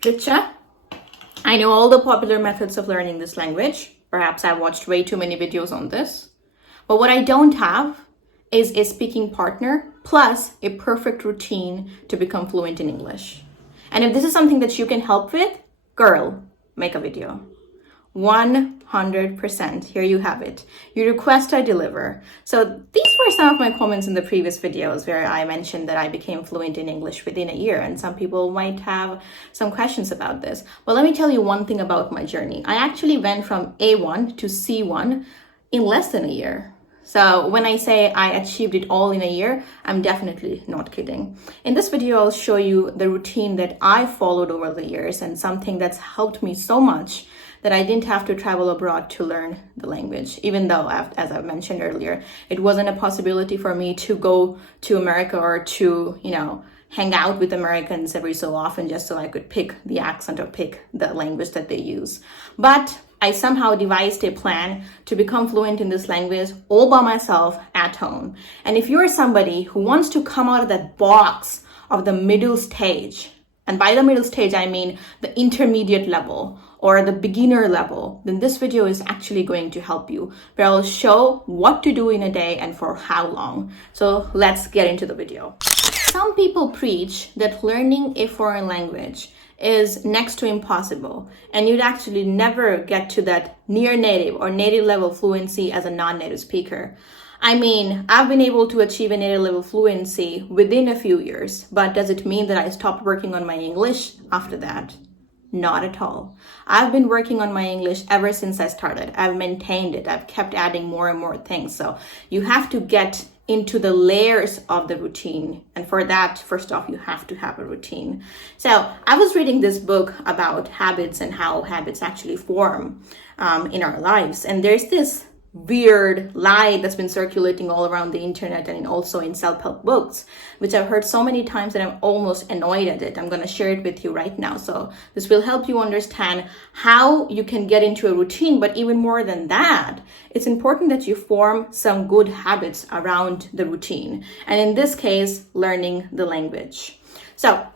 Richa, I know all the popular methods of learning this language. Perhaps I've watched way too many videos on this. But what I don't have is a speaking partner plus a perfect routine to become fluent in English. And if this is something that you can help with, girl, make a video. 100%. Here you have it. You request, I deliver. So these were some of my comments in the previous videos where I mentioned that I became fluent in English within a year, and some people might have some questions about this. Well, let me tell you one thing about my journey. I actually went from A1 to C1 in less than a year. So when I say I achieved it all in a year, I'm definitely not kidding. In this video, I'll show you the routine that I followed over the years and something that's helped me so much that I didn't have to travel abroad to learn the language, even though, as I mentioned earlier, it wasn't a possibility for me to go to America or to, hang out with Americans every so often just so I could pick the accent or pick the language that they use. But I somehow devised a plan to become fluent in this language all by myself at home. And if you're somebody who wants to come out of that box of the middle stage, and by the middle stage, I mean the intermediate level or the beginner level, then this video is actually going to help you, where I'll show what to do in a day and for how long. So let's get into the video. Some people preach that learning a foreign language is next to impossible, and you'd actually never get to that near native or native level fluency as a non-native speaker. I mean, I've been able to achieve a native level fluency within a few years, but does it mean that I stopped working on my English after that? Not at all. I've been working on my English ever since I started. I've maintained it. I've kept adding more and more things. So you have to get into the layers of the routine. And for that, first off, you have to have a routine. So I was reading this book about habits and how habits actually form in our lives. And there's this weird lie that's been circulating all around the internet and also in self-help books, which I've heard so many times that I'm almost annoyed at it. I'm going to share it with you right now. So this will help you understand how you can get into a routine. But even more than that, it's important that you form some good habits around the routine. And in this case, learning the language. So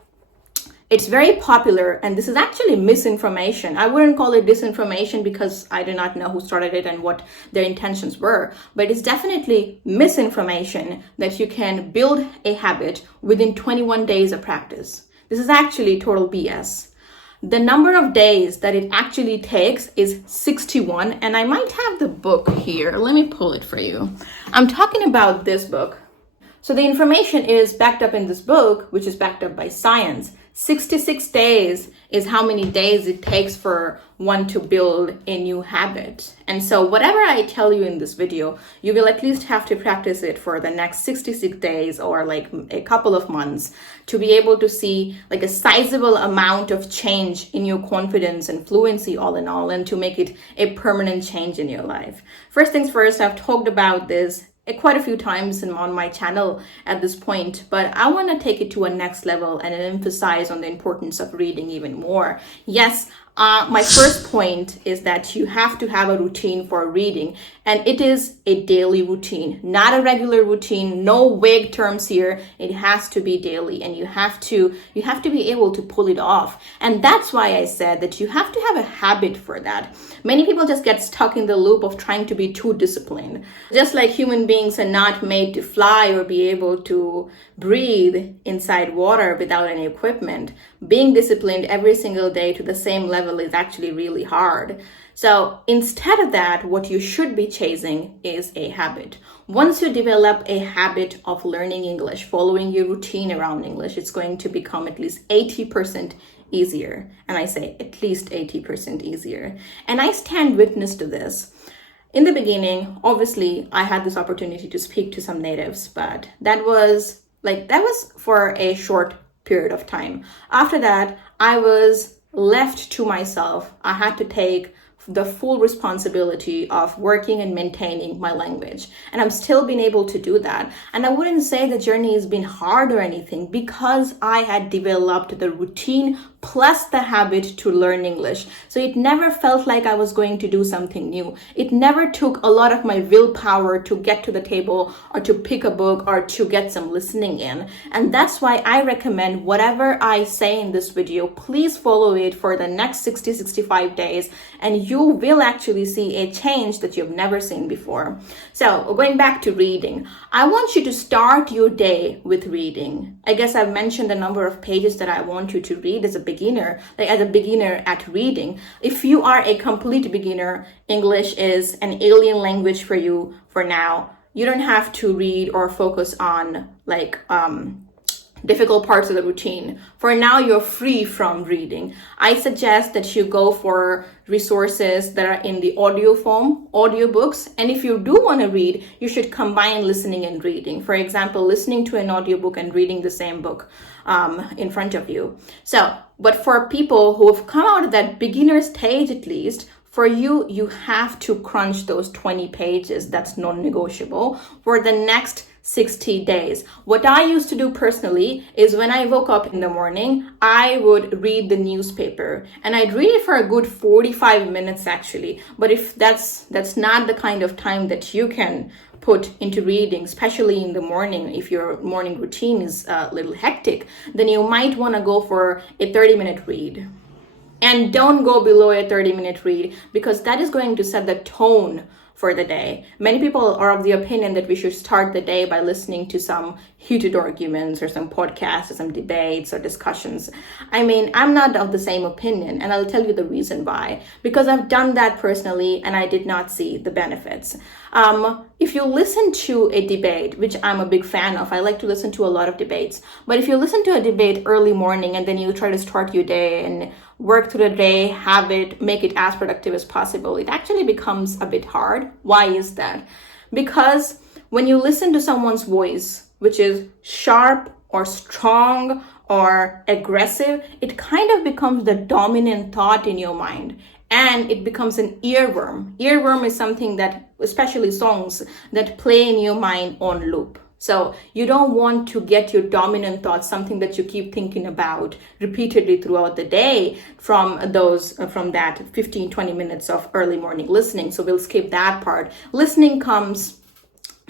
it's very popular, and this is actually misinformation. I wouldn't call it disinformation because I do not know who started it and what their intentions were, but it's definitely misinformation that you can build a habit within 21 days of practice. This is actually total BS. The number of days that it actually takes is 61, and I might have the book here. Let me pull it for you. I'm talking about this book. So the information is backed up in this book, which is backed up by science. 66 days is how many days it takes for one to build a new habit. And so whatever I tell you in this video, you will at least have to practice it for the next 66 days or like a couple of months to be able to see like a sizable amount of change in your confidence and fluency all in all, and to make it a permanent change in your life. First things first, I've talked about this quite a few times on my channel at this point, but I want to take it to a next level and emphasize on the importance of reading even more. Yes, my first point is that you have to have a routine for reading, and it is a daily routine, not a regular routine. No vague terms here. It has to be daily, and you have to be able to pull it off. And that's why I said that you have to have a habit for that. Many people just get stuck in the loop of trying to be too disciplined. Just like human beings are not made to fly or be able to breathe inside water without any equipment, being disciplined every single day to the same level is actually really hard. So instead of that, what you should be chasing is a habit. Once you develop a habit of learning English, following your routine around English, it's going to become at least 80% easier. And I say at least 80% easier. And I stand witness to this. In the beginning, obviously, I had this opportunity to speak to some natives, but that was for a short period of time. After that, I was left to myself. I had to take the full responsibility of working and maintaining my language. And I'm still being able to do that. And I wouldn't say the journey has been hard or anything, because I had developed the routine plus the habit to learn English. So it never felt like I was going to do something new. It never took a lot of my willpower to get to the table or to pick a book or to get some listening in. And that's why I recommend whatever I say in this video, please follow it for the next 60-65 days, and you will actually see a change that you've never seen before. So going back to reading, I want you to start your day with reading. I guess I've mentioned the number of pages that I want you to read as a beginner, like as a beginner at reading. If you are a complete beginner, English is an alien language for you for now. You don't have to read or focus on difficult parts of the routine. For now, you're free from reading. I suggest that you go for resources that are in the audio form, audiobooks. And if you do want to read, you should combine listening and reading. For example, listening to an audiobook and reading the same book in front of you. So, but for people who have come out of that beginner stage at least, for you, you have to crunch those 20 pages. That's non-negotiable for the next 60 days. What I used to do personally is when I woke up in the morning, I would read the newspaper, and I'd read it for a good 45 minutes actually. But if that's not the kind of time that you can put into reading, especially in the morning, if your morning routine is a little hectic, then you might want to go for a 30-minute read. And don't go below a 30-minute read, because that is going to set the tone for the day. Many people are of the opinion that we should start the day by listening to some heated arguments or some podcasts or some debates or discussions. I mean, I'm not of the same opinion, and I'll tell you the reason why. Because I've done that personally and I did not see the benefits. If you listen to a debate, which I'm a big fan of, I like to listen to a lot of debates, but if you listen to a debate early morning and then you try to start your day and work through the day, make it as productive as possible, it actually becomes a bit hard. Why is that? Because when you listen to someone's voice, which is sharp or strong or aggressive, it kind of becomes the dominant thought in your mind. And it becomes an earworm. Earworm is something that, especially songs, that play in your mind on loop. So you don't want to get your dominant thoughts, something that you keep thinking about repeatedly throughout the day, from that 15-20 minutes of early morning listening. So we'll skip that part. Listening comes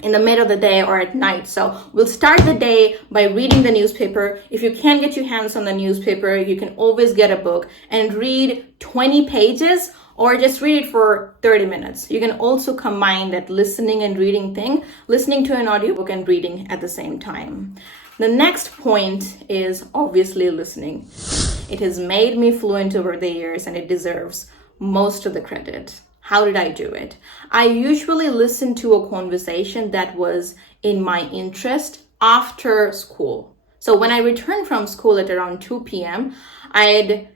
in the middle of the day or at night. So we'll start the day by reading the newspaper. If you can't get your hands on the newspaper, you can always get a book and read 20 pages, or just read it for 30 minutes. You can also combine that listening and reading thing, listening to an audiobook and reading at the same time. The next point is obviously listening. It has made me fluent over the years, and it deserves most of the credit. How did I do it? I usually listen to a conversation that was in my interest after school. So when I returned from school at around 2 p.m., I'd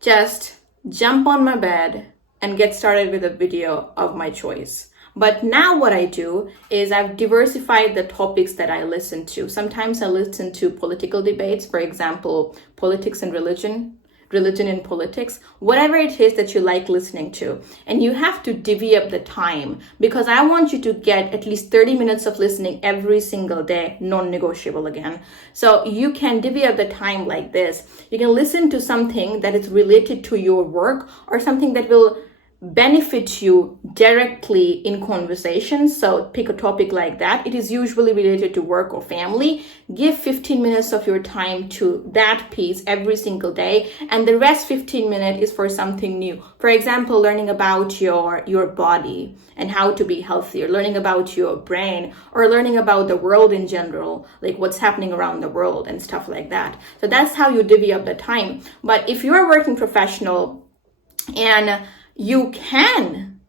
just jump on my bed and get started with a video of my choice. But now what I do is I've diversified the topics that I listen to. Sometimes I listen to political debates, for example, politics and religion and politics, whatever it is that you like listening to. And you have to divvy up the time, because I want you to get at least 30 minutes of listening every single day, non-negotiable again. So you can divvy up the time like this. You can listen to something that is related to your work, or something that will benefit you directly in conversations. So pick a topic like that. It is usually related to work or family. Give 15 minutes of your time to that piece every single day, and the rest 15 minutes is for something new. For example, learning about your body and how to be healthier, learning about your brain, or learning about the world in general, like what's happening around the world and stuff like that. So that's how you divvy up the time. But if you're a working professional and you can,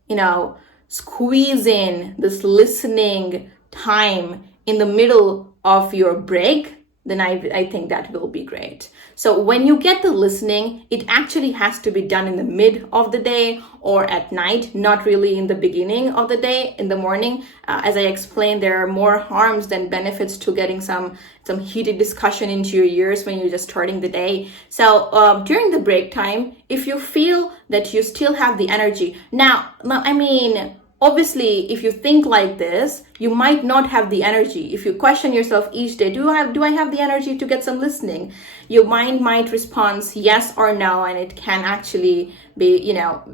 squeeze in this listening time in the middle of your break, then I think that will be great. So when you get the listening, it actually has to be done in the mid of the day or at night, not really in the beginning of the day, in the morning. As I explained, there are more harms than benefits to getting some heated discussion into your ears when you're just starting the day. So during the break time, if you feel that you still have the energy, now, I mean, obviously, if you think like this, You might not have the energy. If you question yourself each day, do I have the energy to get some listening? Your mind might respond yes or no, and it can actually be,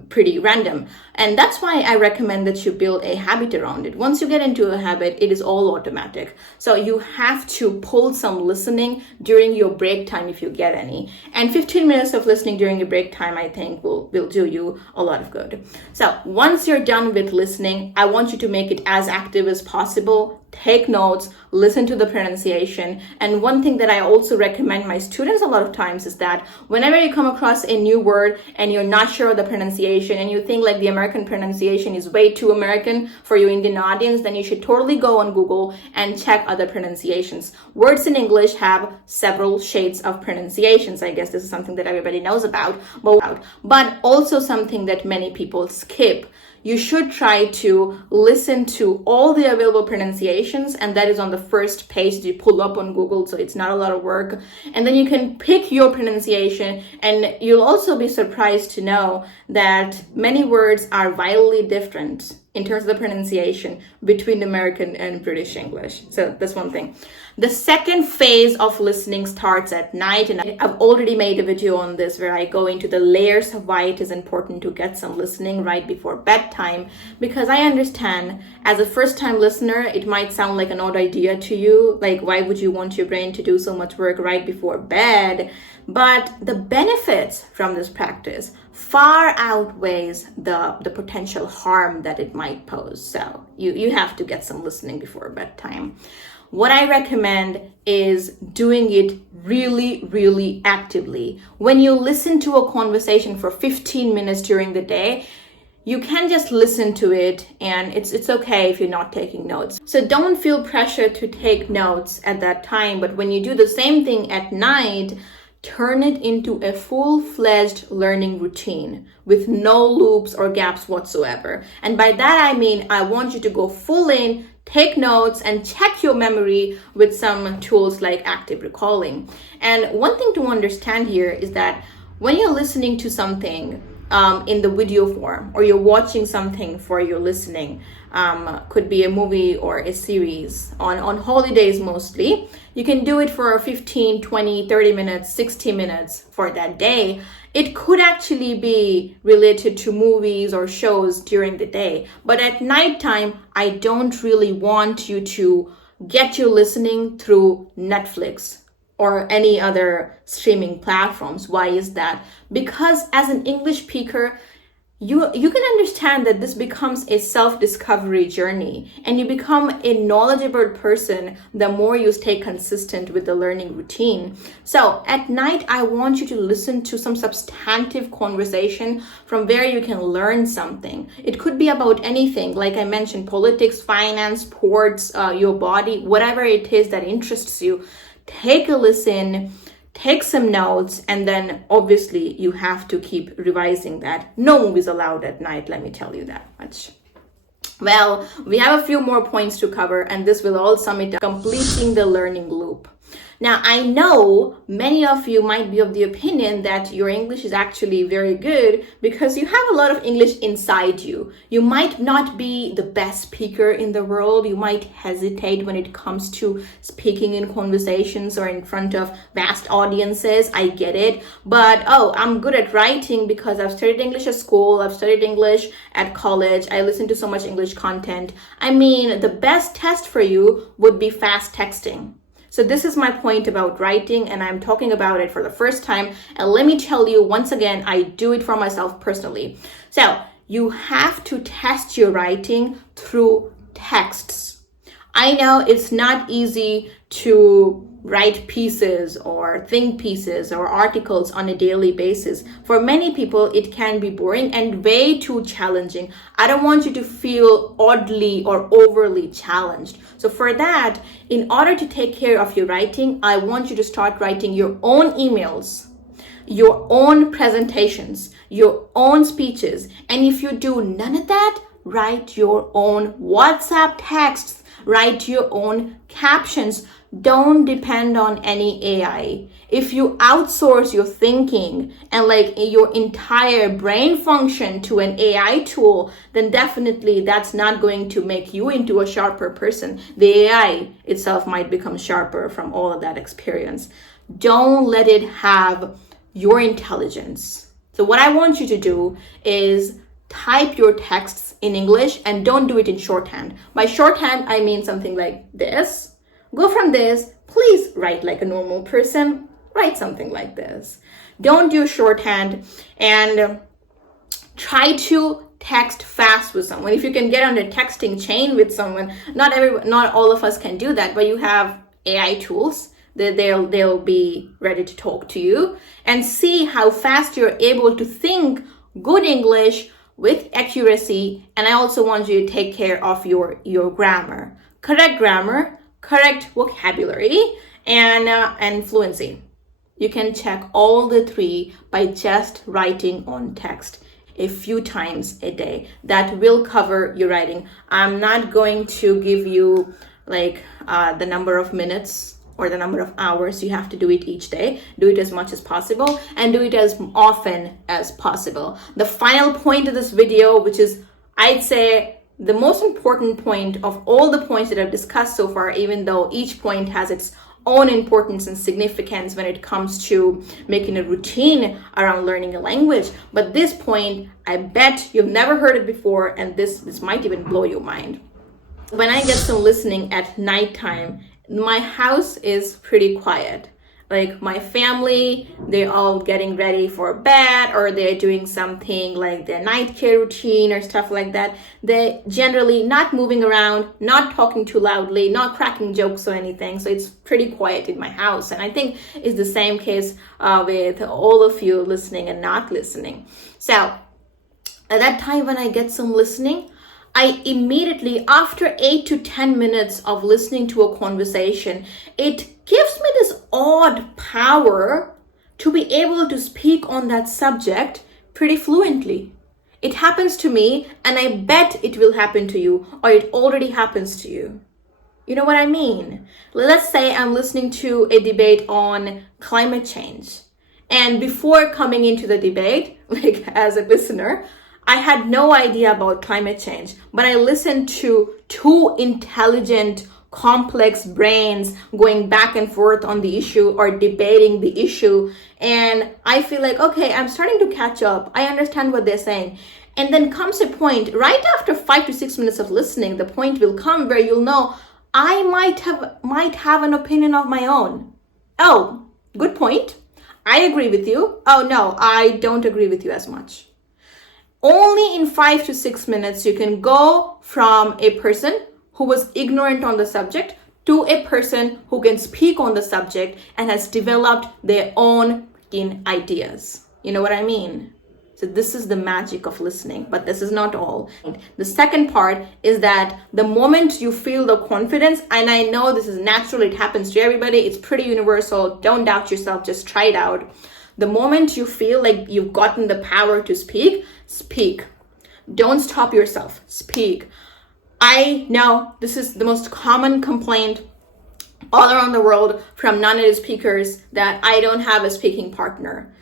pretty random. And that's why I recommend that you build a habit around it. Once you get into a habit, it is all automatic. So you have to pull some listening during your break time if you get any. And 15 minutes of listening during your break time, I think will do you a lot of good. So once you're done with listening, I want you to make it as active as possible. Take notes, listen to the pronunciation. And one thing that I also recommend my students a lot of times is that whenever you come across a new word and you're not sure of the pronunciation and you think like the American pronunciation is way too American for your Indian audience, then you should totally go on Google and check other pronunciations. Words in English have several shades of pronunciations. I guess this is something that everybody knows about, but also something that many people skip. You should try to listen to all the available pronunciations, and that is on the first page that you pull up on Google, so it's not a lot of work. And then you can pick your pronunciation, and you'll also be surprised to know that many words are wildly different in terms of the pronunciation between American and British English. So that's one thing. The second phase of listening starts at night, and I've already made a video on this where I go into the layers of why it is important to get some listening right before bedtime, because I understand as a first-time listener, it might sound like an odd idea to you, like why would you want your brain to do so much work right before bed? But the benefits from this practice far outweighs the potential harm that it might pose. So you have to get some listening before bedtime. What I recommend is doing it really, really actively. When you listen to a conversation for 15 minutes during the day, you can just listen to it, and it's okay if you're not taking notes. So don't feel pressure to take notes at that time, but when you do the same thing at night, turn it into a full-fledged learning routine with no loops or gaps whatsoever. And by that I mean, I want you to go full in, take notes, and check your memory with some tools like active recalling. And one thing to understand here is that when you're listening to something in the video form, or you're watching something for your listening, could be a movie or a series on holidays mostly, you can do it for 15, 20, 30 minutes, 60 minutes for that day. It could actually be related to movies or shows during the day. But at nighttime, I don't really want you to get your listening through Netflix or any other streaming platforms. Why is that? Because as an English speaker, you can understand that this becomes a self-discovery journey, and you become a knowledgeable person the more you stay consistent with the learning routine. So at night, I want you to listen to some substantive conversation from where you can learn something. It could be about anything, like I mentioned, politics, finance, sports, your body, whatever it is that interests you. Take a listen, take some notes, and then obviously you have to keep revising that. No movies allowed at night, let me tell you that much. Well, we have a few more points to cover, and this will all sum it up, completing the learning loop. Now, I know many of you might be of the opinion that your English is actually very good because you have a lot of English inside you. You might not be the best speaker in the world. You might hesitate when it comes to speaking in conversations or in front of vast audiences. I get it. But, I'm good at writing because I've studied English at school. I've studied English at college. I listen to so much English content. I mean, the best test for you would be fast texting. So this is my point about writing, and I'm talking about it for the first time. And let me tell you once again, I do it for myself personally. So you have to test your writing through texts. I know it's not easy to write pieces or think pieces or articles on a daily basis. For many people, it can be boring and way too challenging. I don't want you to feel oddly or overly challenged. So for that, in order to take care of your writing, I want you to start writing your own emails, your own presentations, your own speeches. And if you do none of that, write your own WhatsApp texts, write your own captions. Don't depend on any AI. If you outsource your thinking and like your entire brain function to an AI tool, then definitely that's not going to make you into a sharper person. The AI itself might become sharper from all of that experience. Don't let it have your intelligence. So what I want you to do is type your texts in English and don't do it in shorthand. By shorthand, I mean something like this. Go from this, please write like a normal person, write something like this. Don't do shorthand, and try to text fast with someone. If you can get on the texting chain with someone, not all of us can do that, but you have AI tools that they'll be ready to talk to you, and see how fast you're able to think good English with accuracy. And I also want you to take care of your grammar. Correct grammar, correct vocabulary, and fluency. You can check all the three by just writing on text a few times a day. That will cover your writing. I'm not going to give you like the number of minutes or the number of hours you have to do it each day. Do it as much as possible and do it as often as possible. The final point of this video, which is, I'd say, the most important point of all the points that I've discussed so far, even though each point has its own importance and significance when it comes to making a routine around learning a language. But this point, I bet you've never heard it before, and this might even blow your mind. When I get some listening at nighttime, my house is pretty quiet. Like my family, they're all getting ready for bed, or they're doing something like their night care routine or stuff like that. They're generally not moving around, not talking too loudly, not cracking jokes or anything. So it's pretty quiet in my house. And I think it's the same case with all of you listening and not listening. So at that time when I get some listening, I immediately, after 8 to 10 minutes of listening to a conversation, it gives me this odd power to be able to speak on that subject pretty fluently. It happens to me, and I bet it will happen to you, or it already happens to you. You know what I mean? Let's say I'm listening to a debate on climate change. And before coming into the debate, like as a listener, I had no idea about climate change, but I listened to two intelligent, complex brains going back and forth on the issue or debating the issue. And I feel like, okay, I'm starting to catch up. I understand what they're saying. And then comes a point right after 5 to 6 minutes of listening, the point will come where you'll know I might have an opinion of my own. Oh, good point. I agree with you. Oh no, I don't agree with you as much. Only in 5 to 6 minutes, you can go from a person who was ignorant on the subject to a person who can speak on the subject and has developed their own ideas. You know what I mean? So this is the magic of listening, but this is not all. The second part is that the moment you feel the confidence, and I know this is natural, it happens to everybody, it's pretty universal, don't doubt yourself, just try it out. The moment you feel like you've gotten the power to speak, speak. Don't stop yourself. Speak. I know this is the most common complaint all around the world from non-native speakers, that I don't have a speaking partner.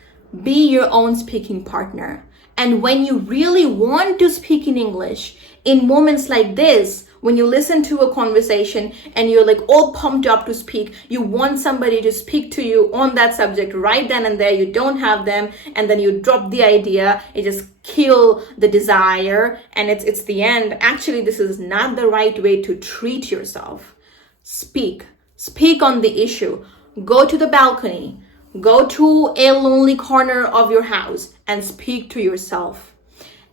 Be your own speaking partner. And when you really want to speak in English, in moments like this, when you listen to a conversation and you're like all pumped up to speak, you want somebody to speak to you on that subject right then and there, you don't have them, and then you drop the idea, it just kill the desire, and it's the end. Actually, this is not the right way to treat yourself. Speak on the issue. Go to the balcony, go to a lonely corner of your house and speak to yourself.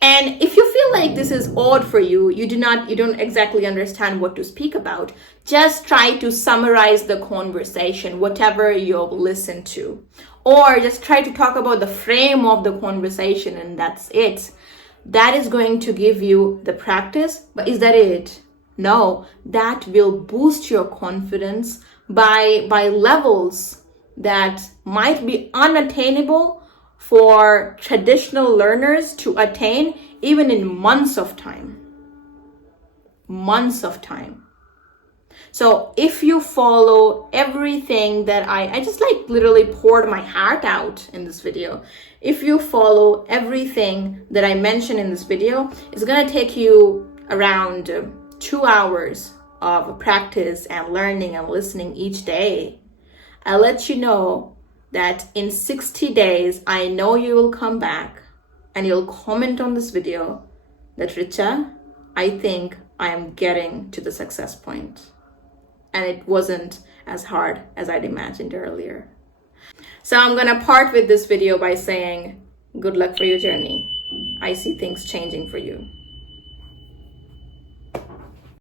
And if you feel like this is odd for you, you don't exactly understand what to speak about, just try to summarize the conversation, whatever you'll listen to. Or just try to talk about the frame of the conversation, and that's it. That is going to give you the practice, but is that it? No, that will boost your confidence by levels that might be unattainable for traditional learners to attain even in months of time. Months of time. So if you follow everything that I just like literally poured my heart out in this video. If you follow everything that I mentioned in this video, it's gonna take you around 2 hours of practice and learning and listening each day. I'll let you know that in 60 days, I know you will come back and you'll comment on this video that, Richa, I think I am getting to the success point. And it wasn't as hard as I'd imagined earlier. So I'm gonna part with this video by saying, good luck for your journey. I see things changing for you.